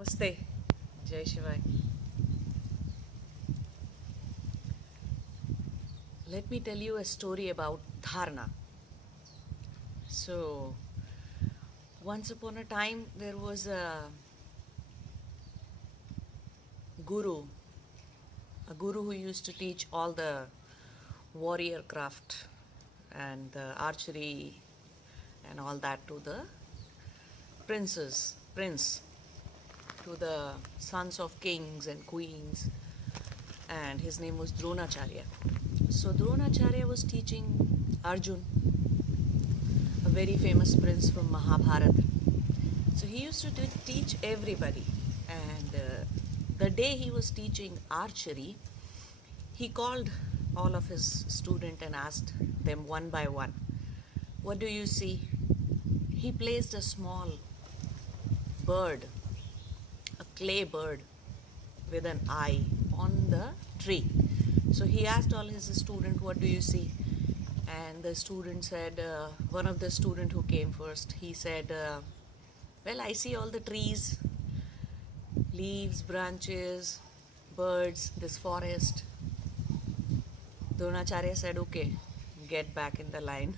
Namaste. Jai Shiva. Let me tell you a story about Dharana. So, once upon a time there was a guru who used to teach all the warrior craft and the archery and all that to the prince, to the sons of kings and queens, and his name was Dronacharya. So Dronacharya was teaching Arjun, a very famous prince from Mahabharata. So he used to teach everybody, and the day he was teaching archery, he called all of his students and asked them one by one, "What do you see?" He placed a small bird, a clay bird with an eye on the tree. So he asked all his students, "What do you see?" And the student said, one of the students who came first, he said, "Well, I see all the trees, leaves, branches, birds, this forest." Dronacharya said, "Okay, get back in the line.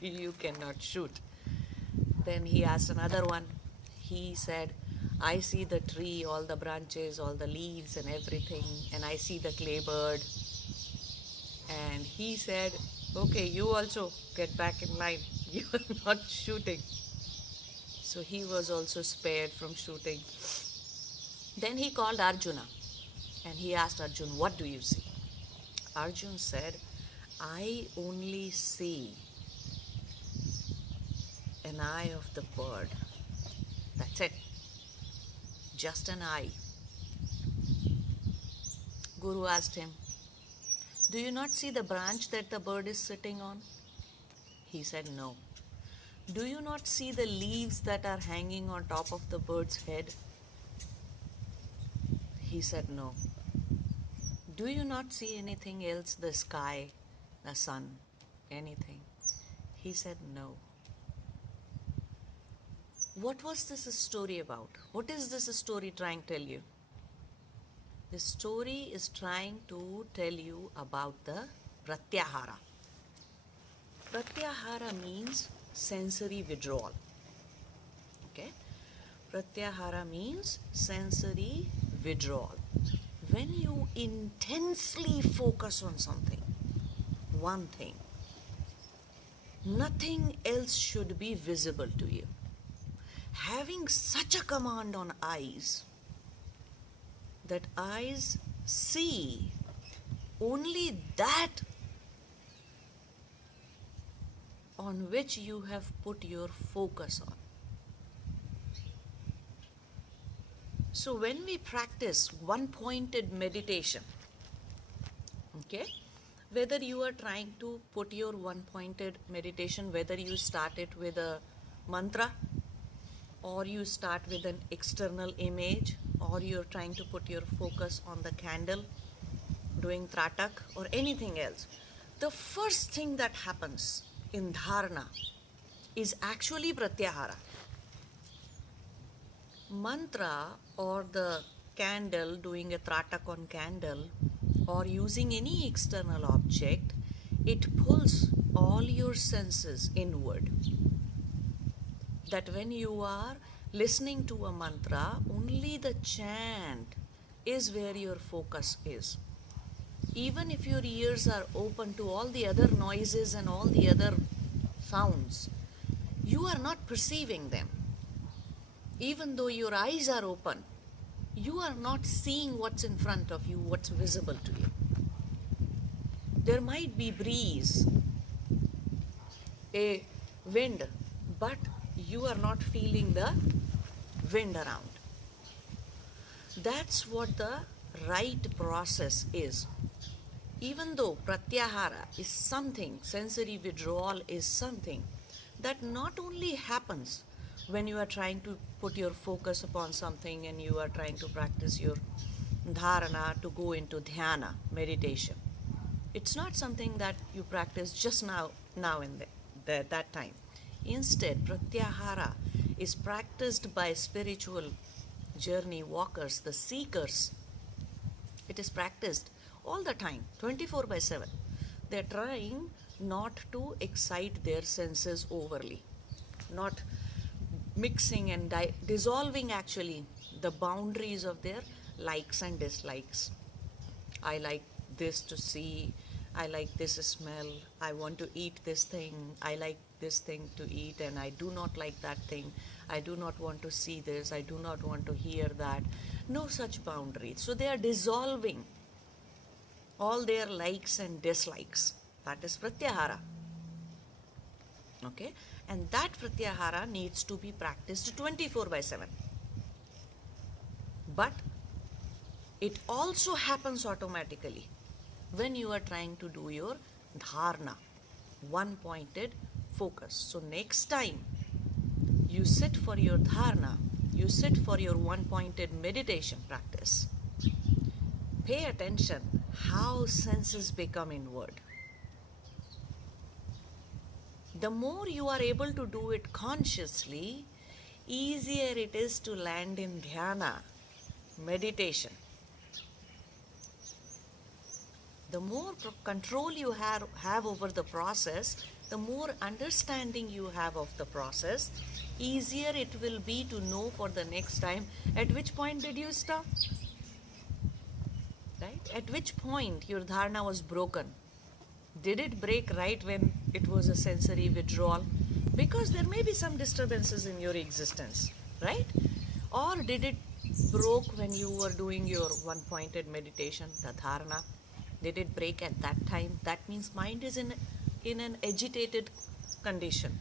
You cannot shoot." Then he asked another one. He said, "I see the tree, all the branches, all the leaves and everything, and I see the clay bird." And he said, "Okay, you also get back in line. You are not shooting." So he was also spared from shooting. Then he called Arjuna and he asked Arjun, "What do you see?" Arjun said, "I only see an eye of the bird. That's it. Just an eye." Guru asked him, "Do you not see the branch that the bird is sitting on?" He said, "No." "Do you not see the leaves that are hanging on top of the bird's head?" He said, "No." "Do you not see anything else, the sky, the sun, anything?" He said, "No." What was this story about? What is this story trying to tell you? The story is trying to tell you about the Pratyahara. Pratyahara means sensory withdrawal. Okay? Pratyahara means sensory withdrawal. When you intensely focus on something, one thing, nothing else should be visible to you. Having such a command on eyes, that eyes see only that on which you have put your focus on. So when we practice one-pointed meditation, okay, whether you are trying to put your one-pointed meditation, whether you start it with a mantra, or you start with an external image, or you're trying to put your focus on the candle, doing tratak, or anything else, the first thing that happens in dharana is actually pratyahara. Mantra or the candle, doing a tratak on candle, or using any external object, it pulls all your senses inward. That when you are listening to a mantra, only the chant is where your focus is. Even if your ears are open to all the other noises and all the other sounds, you are not perceiving them. Even though your eyes are open, you are not seeing what's in front of you, what's visible to you. There might be breeze, a wind, but you are not feeling the wind around. That's what the right process is. Even though pratyahara is something, sensory withdrawal is something that not only happens when you are trying to put your focus upon something and you are trying to practice your dharana to go into dhyana, meditation. It's not something that you practice just now and that time. Instead, pratyahara is practiced by spiritual journey walkers, the seekers. It is practiced all the time, 24/7. They are trying not to excite their senses overly, not mixing and dissolving actually the boundaries of their likes and dislikes. I like this to see, I like this smell, I want to eat this thing, I like this thing to eat, and I do not like that thing, I do not want to see this, I do not want to hear that. No such boundaries. So they are dissolving all their likes and dislikes. That is Pratyahara. Okay? And that Pratyahara needs to be practiced 24/7. But it also happens automatically when you are trying to do your Dharana, one-pointed focus. So next time you sit for your Dharana, you sit for your one-pointed meditation practice, pay attention how senses become inward. The more you are able to do it consciously, easier it is to land in dhyana, meditation. The more control you have over the process, the more understanding you have of the process, easier it will be to know for the next time at which point did you stop? Right? At which point your dharana was broken? Did it break right when it was a sensory withdrawal? Because there may be some disturbances in your existence, right? Or did it broke when you were doing your one-pointed meditation, the dharana? Did it break at that time? That means mind is in an agitated condition.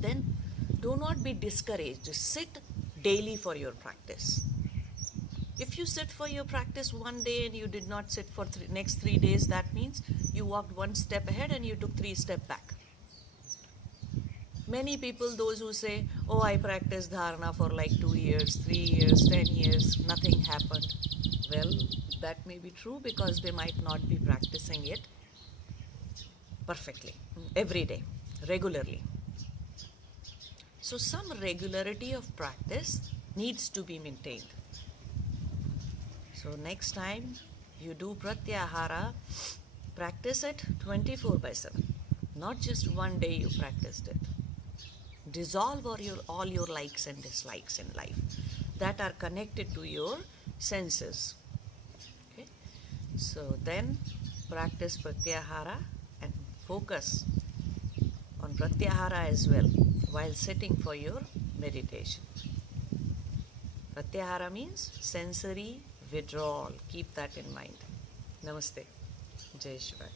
Then do not be discouraged. Sit daily for your practice. If you sit for your practice one day and you did not sit for next 3 days, that means you walked 1 step ahead and you took 3 steps back. Many people, those who say, oh, I practiced dharana for like 2 years, 3 years, 10 years, nothing happened. Well, that may be true because they might not be practicing it perfectly, every day, regularly. So some regularity of practice needs to be maintained. So next time you do Pratyahara, practice it 24/7. Not just one day you practiced it. Dissolve all your likes and dislikes in life that are connected to your senses. Okay? So then practice Pratyahara and focus on Pratyahara as well while sitting for your meditation. Pratyahara means sensory withdrawal. Keep that in mind. Namaste. Jai Shiva.